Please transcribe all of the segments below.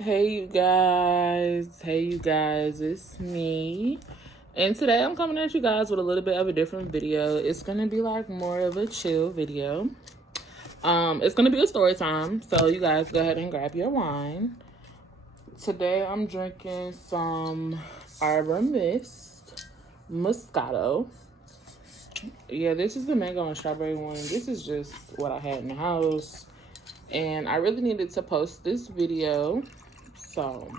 Hey you guys, it's me. And today I'm coming at you guys with a little bit of a different video. It's gonna be like more of a chill video. It's gonna be a story time, so you guys go ahead and grab your wine. Today I'm drinking some Arbor Mist Moscato. Yeah, this is the mango and strawberry one. This is just what I had in the house. And I really needed to post this video. So,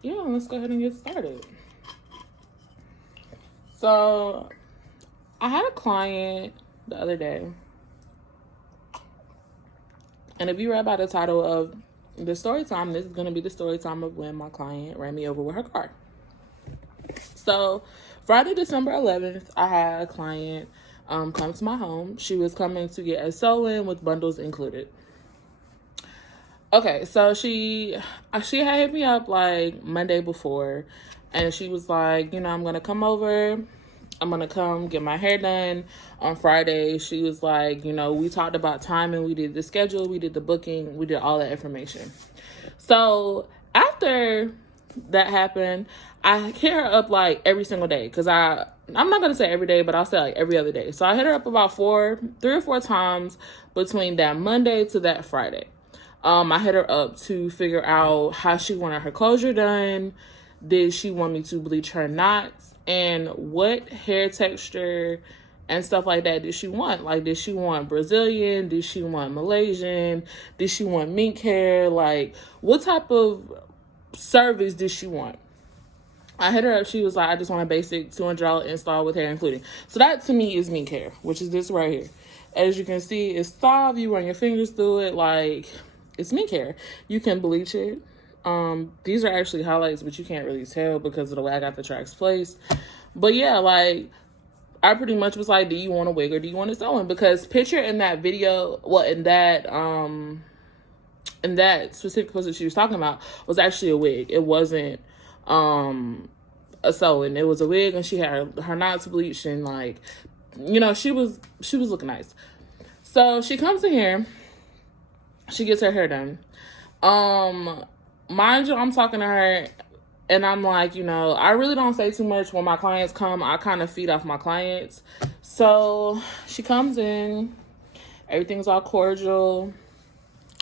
yeah, let's go ahead and get started. So, I had a client the other day. And if you read by the title of the story time, this is going to be the story time of when my client ran me over with her car. So, Friday, December 11th, I had a client come to my home. She was coming to get a sew-in with bundles included. Okay, so she had hit me up like Monday before, and she was like, I'm gonna come over. I'm gonna come get my hair done on Friday. She was like, we talked about timing. We did the schedule. We did the booking. We did all that information. So after that happened, I hit her up like every single day because I'm not gonna say every day, but I'll say like every other day. So I hit her up about 3 or 4 times between that Monday to that Friday. I hit her up to figure out how she wanted her closure done. Did she want me to bleach her knots? And what hair texture and stuff like that did she want? Like, did she want Brazilian? Did she want Malaysian? Did she want mink hair? Like, what type of service did she want? I hit her up. She was like, I just want a basic $200 install with hair including. So that to me is mink hair, which is this right here. As you can see, it's soft. You run your fingers through it. Like, it's mink hair. You can bleach it. These are actually highlights, but you can't really tell because of the way I got the tracks placed. But yeah, like, I pretty much was like, do you want a wig or do you want a sew-in? Because picture in that video, in that specific post that she was talking about was actually a wig. It wasn't a sew-in. It was a wig, and she had her knots bleached, and like, she was looking nice. So she comes in here. She gets her hair done. Mind you, I'm talking to her, and I'm like, I really don't say too much when my clients come. I kind of feed off my clients. So she comes in. Everything's all cordial.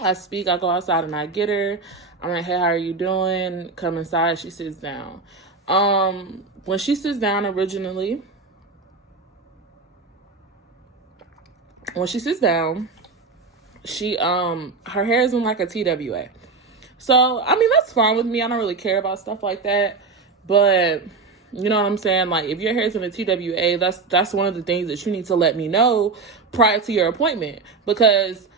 I speak. I go outside, and I get her. I'm like, hey, how are you doing? Come inside. She sits down. When she sits down originally, she her hair is in like a TWA. So I mean, that's fine with me. I don't really care about stuff like that. But you know what I'm saying? Like, if your hair is in a TWA, that's one of the things that you need to let me know prior to your appointment, because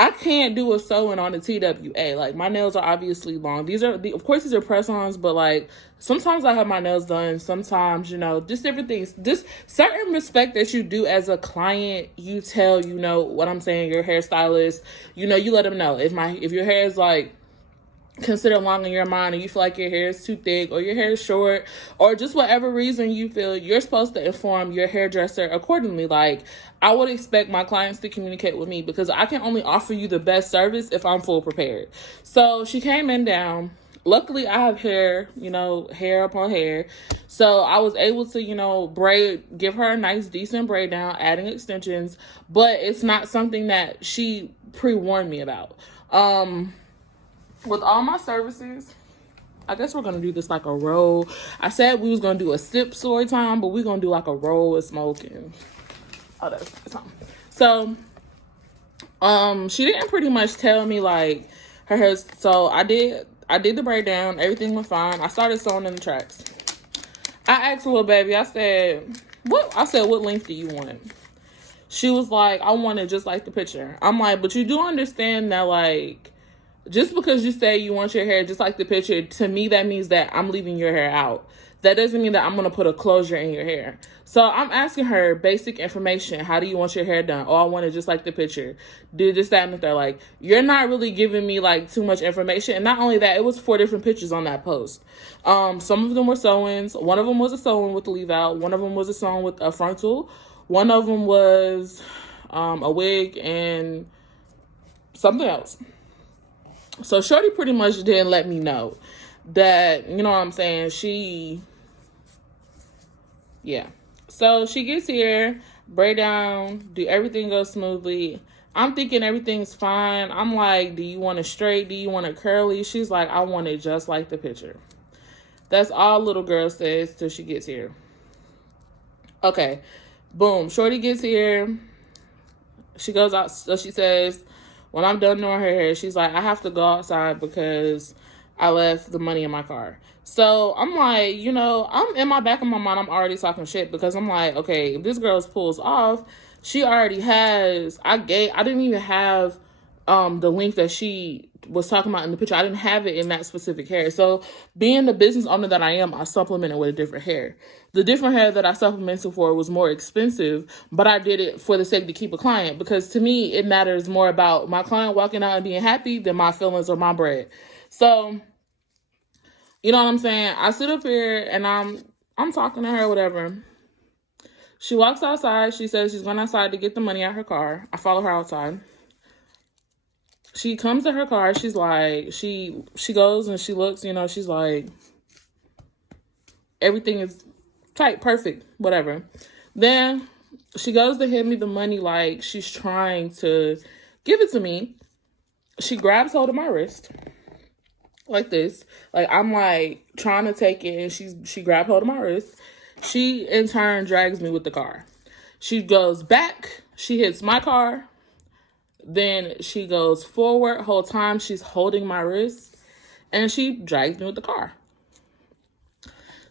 I can't do a sew-in on a TWA. Like, my nails are obviously long. Of course, these are press-ons, but like, sometimes I have my nails done. Sometimes, just different things. Just certain respect that you do as a client, you tell, what I'm saying, your hairstylist, you let them know. If your hair is like considered long in your mind, and you feel like your hair is too thick or your hair is short, or just whatever reason you feel, you're supposed to inform your hairdresser accordingly. Like, I would expect my clients to communicate with me, because I can only offer you the best service if I'm full prepared. So she came in down. Luckily, I have hair, hair upon hair. So I was able to, give her a nice, decent braid down, adding extensions. But it's not something that she pre-warned me about. With all my services, I guess we're going to do this like a roll. I said we was going to do a sip story time, but we're going to do like a roll with smoking. Oh, that's something. So, she didn't pretty much tell me like her hair. So I did the braid down. Everything went fine. I started sewing in the tracks. I asked little baby, I said, what length do you want? She was like, I want it just like the picture. I'm like, but you do understand that, like, just because you say you want your hair just like the picture, to me, that means that I'm leaving your hair out. That doesn't mean that I'm going to put a closure in your hair. So I'm asking her basic information. How do you want your hair done? Oh, I want it just like the picture. Do this, that, and the third. Like, you're not really giving me like too much information. And not only that, it was 4 different pictures on that post. Some of them were sew-ins. One of them was a sew-in with the leave out. One of them was a sew-in with a frontal. One of them was a wig and something else. So Shorty pretty much didn't let me know that, you know what I'm saying, yeah. So she gets here, braid down, do everything goes smoothly. I'm thinking everything's fine. I'm like, do you want it straight? Do you want it curly? She's like, I want it just like the picture. That's all little girl says till she gets here. Okay, boom. Shorty gets here. She goes out. So she says, when I'm done doing her hair, she's like, I have to go outside because I left the money in my car. So I'm like, you know, I'm in my back of my mind, I'm already talking shit because I'm like, okay, if this girl pulls off, she already has, I didn't even have the link that she was talking about in the picture. I didn't have it in that specific hair. So being the business owner that I am, I supplemented with a different hair. The different hair that I supplemented for was more expensive, but I did it for the sake to keep a client, because to me, it matters more about my client walking out and being happy than my feelings or my bread. So, you know what I'm saying? I sit up here and I'm talking to her, whatever. She walks outside. She says she's going outside to get the money out her car. I follow her outside. She comes to her car. She's like, she goes and she looks, you know, she's like, everything is tight, perfect, whatever. Then she goes to hand me the money like she's trying to give it to me. She grabs hold of my wrist like this. Like I'm like trying to take it, and she grabbed hold of my wrist. She in turn drags me with the car. She goes back. She hits my car. Then she goes forward. Whole time she's holding my wrist, and she drags me with the car.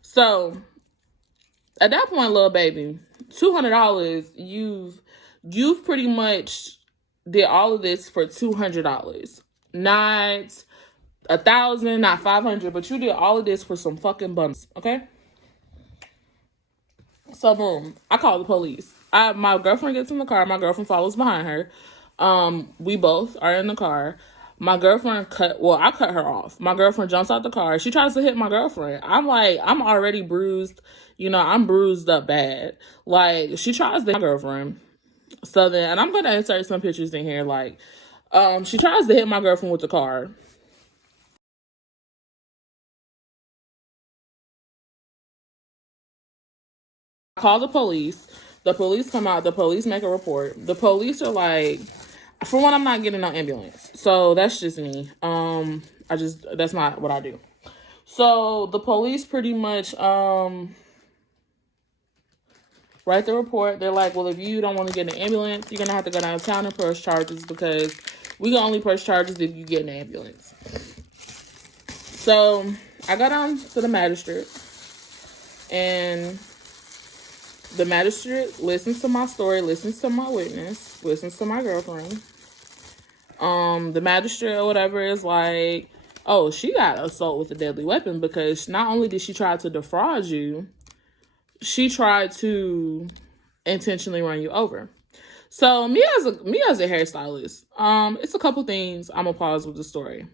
So at that point, little baby, $200. You've pretty much did all of this for $200, not 1,000, not 500, but you did all of this for some fucking bums. Okay. So boom, I call the police. My girlfriend gets in the car. My girlfriend follows behind her. We both are in the car. My girlfriend I cut her off. My girlfriend jumps out the car. She tries to hit my girlfriend. I'm like, I'm already bruised. You know, I'm bruised up bad. Like, she tries to hit my girlfriend. So then, and I'm going to insert some pictures in here. Like, she tries to hit my girlfriend with the car. I call the police. The police come out. The police make a report. The police are like, for one, I'm not getting no ambulance. So that's just me. That's not what I do. So the police pretty much write the report. They're like, well, if you don't want to get an ambulance, you're going to have to go downtown and press charges, because we can only press charges if you get an ambulance. So I got down to the magistrate, and the magistrate listens to my story, listens to my witness, listens to my girlfriend. The magistrate or whatever is like, oh, she got assault with a deadly weapon, because not only did she try to defraud you, she tried to intentionally run you over. So me as a hairstylist, it's a couple things I'm gonna pause with the story.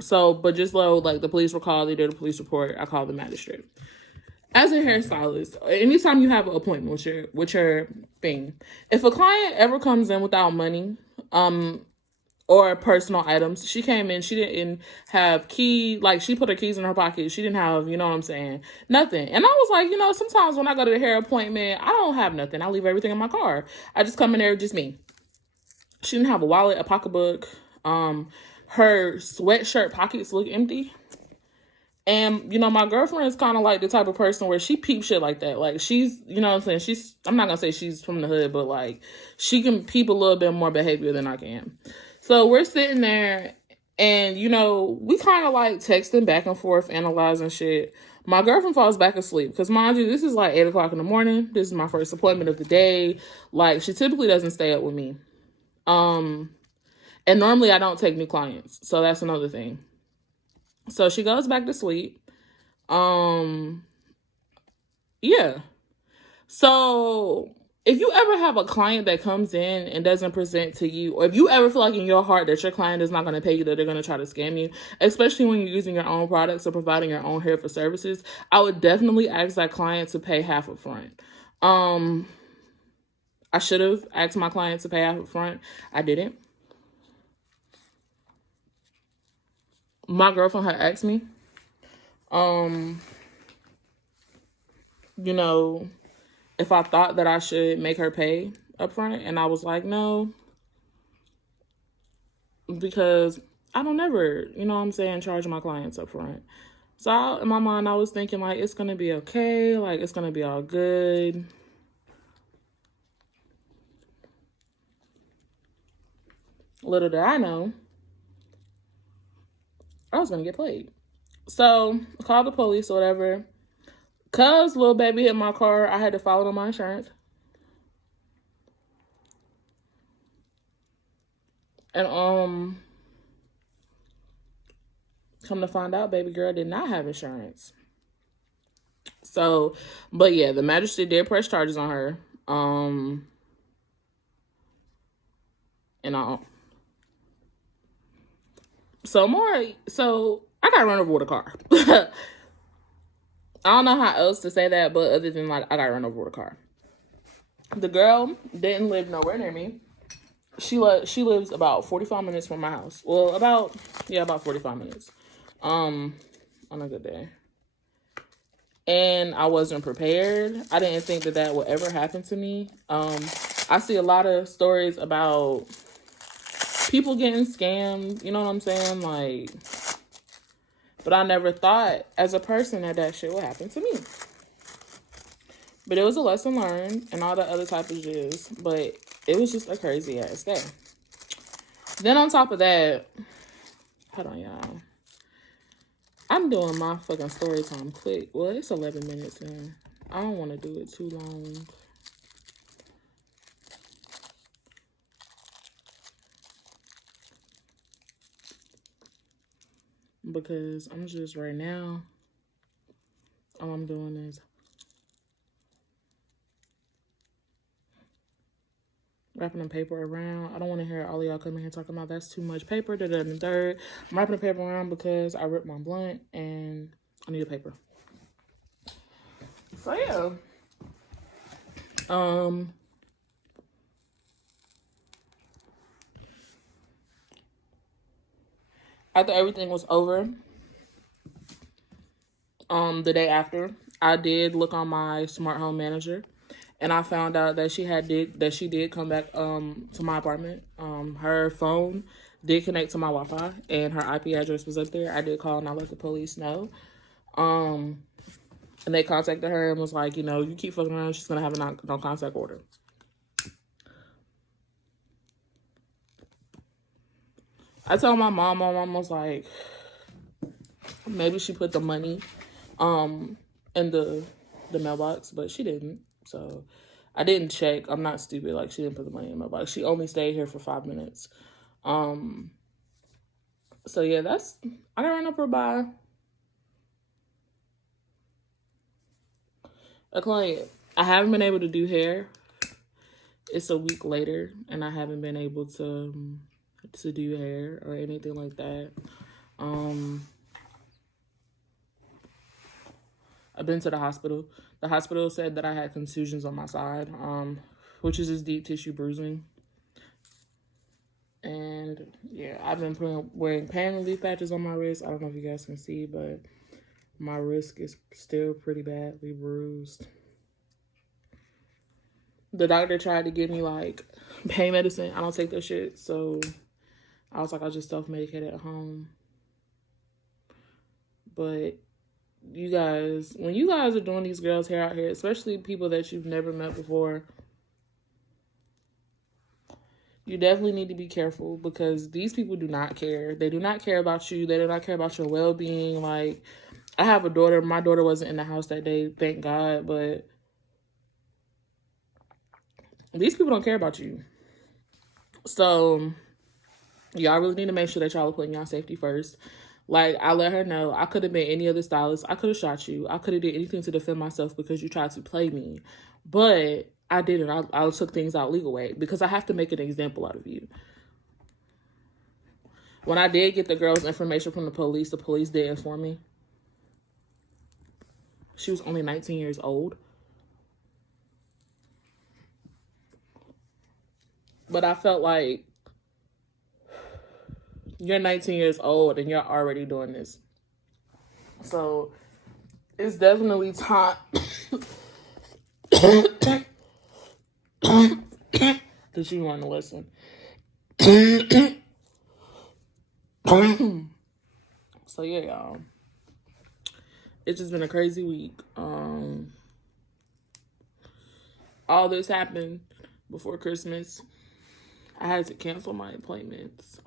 So, but just like the police were called, they did a police report, I called the magistrate. As a hairstylist, anytime you have an appointment with your thing, if a client ever comes in without money, or personal items, she came in, she didn't have she put her keys in her pocket, she didn't have, you know what I'm saying, nothing. And I was like, you know, sometimes when I go to the hair appointment, I don't have nothing. I leave everything in my car. I just come in there, just me. She didn't have a wallet, a pocketbook. Her sweatshirt pockets look empty. And, you know, my girlfriend is kind of like the type of person where she peep shit like that. Like, she's, you know what I'm saying, I'm not going to say she's from the hood, but, like, she can peep a little bit more behavior than I can. So we're sitting there, and, you know, we kind of, like, texting back and forth, analyzing shit. My girlfriend falls back asleep, because, mind you, this is, like, 8 o'clock in the morning. This is my first appointment of the day. Like, she typically doesn't stay up with me. And normally I don't take new clients, so that's another thing. So she goes back to sleep. Yeah. So if you ever have a client that comes in and doesn't present to you, or if you ever feel like in your heart that your client is not going to pay you, that they're going to try to scam you, especially when you're using your own products or providing your own hair for services, I would definitely ask that client to pay half up front. I should have asked my client to pay half up front. I didn't. my girlfriend had asked me, um, you know, if I thought that I should make her pay up front. And I was like, no, because I don't ever, you know what I'm saying, charge my clients up front. So in my mind, I was thinking, like, it's going to be okay. Like, it's going to be all good. Little did I know, I was going to get played. So I called the police or whatever. Cause little baby hit my car, I had to file it on my insurance. And come to find out, baby girl did not have insurance. So, but yeah, the magistrate did press charges on her. And so I got run over with a car. I don't know how else to say that, but other than like I got run over with a car. The girl didn't live nowhere near me. She lives about 45 minutes from my house. Well, about 45 minutes. On a good day. And I wasn't prepared. I didn't think that would ever happen to me. I see a lot of stories about people getting scammed, you know what I'm saying? Like, but I never thought as a person that shit would happen to me. But it was a lesson learned and all the other type of jizz. But it was just a crazy ass day. Then on top of that, hold on, y'all. I'm doing my fucking story time quick. Well, it's 11 minutes in. I don't want to do it too long. Because I'm just right now, all I'm doing is wrapping the paper around. I don't want to hear all of y'all coming here talking about that's too much paper, and third. I'm wrapping the paper around because I ripped my blunt and I need a paper. So yeah. After everything was over, the day after, I did look on my smart home manager, and I found out that she did come back to my apartment. Her phone did connect to my Wi-Fi, and her IP address was up there. I did call and I let the police know. And they contacted her and was like, you keep fucking around, she's gonna have a no contact order. I told my mom was like, maybe she put the money in the mailbox, but she didn't. So I didn't check. I'm not stupid. Like, she didn't put the money in the mailbox. She only stayed here for 5 minutes. So yeah, I got run over by a client. I haven't been able to do hair. It's a week later, and I haven't been able to do hair or anything like that. I've been to the hospital. The hospital said that I had contusions on my side, which is just deep tissue bruising. And yeah, I've been wearing pain relief patches on my wrist. I don't know if you guys can see, but my wrist is still pretty badly bruised. The doctor tried to give me like pain medicine. I don't take that shit, so I was like, I'll just self-medicate at home. But you guys, when you guys are doing these girls' hair out here, especially people that you've never met before, you definitely need to be careful, because these people do not care. They do not care about you. They do not care about your well-being. Like, I have a daughter. My daughter wasn't in the house that day, thank God, but these people don't care about you. So y'all really need to make sure that y'all are putting y'all safety first. Like, I let her know I could have been any other stylist. I could have shot you. I could have did anything to defend myself because you tried to play me. But I didn't. I took things out legal way because I have to make an example out of you. When I did get the girl's information from the police did inform me. She was only 19 years old. But I felt like You're 19 years old and you're already doing this. So it's definitely time that you want to listen. So yeah, y'all. It's just been a crazy week. All this happened before Christmas. I had to cancel my appointments.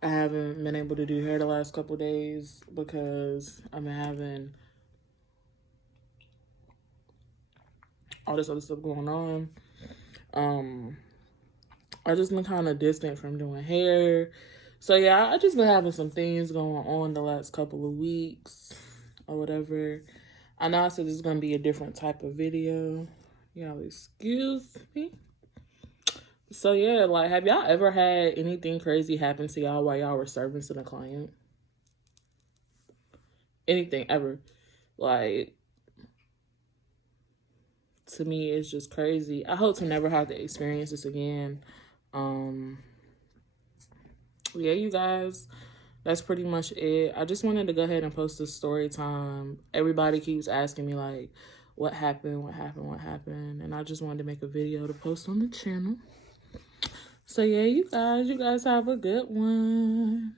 I haven't been able to do hair the last couple of days because I've been having all this other stuff going on. I just been kind of distant from doing hair. So yeah, I just been having some things going on the last couple of weeks or whatever. I know I said this is gonna be a different type of video. Y'all excuse me. So yeah, like, have y'all ever had anything crazy happen to y'all while y'all were servicing a client? Anything ever? Like, to me, it's just crazy. I hope to never have to experience this again. Yeah, you guys, that's pretty much it. I just wanted to go ahead and post this story time. Everybody keeps asking me, like, what happened, what happened, what happened? And I just wanted to make a video to post on the channel. So yeah, you guys have a good one.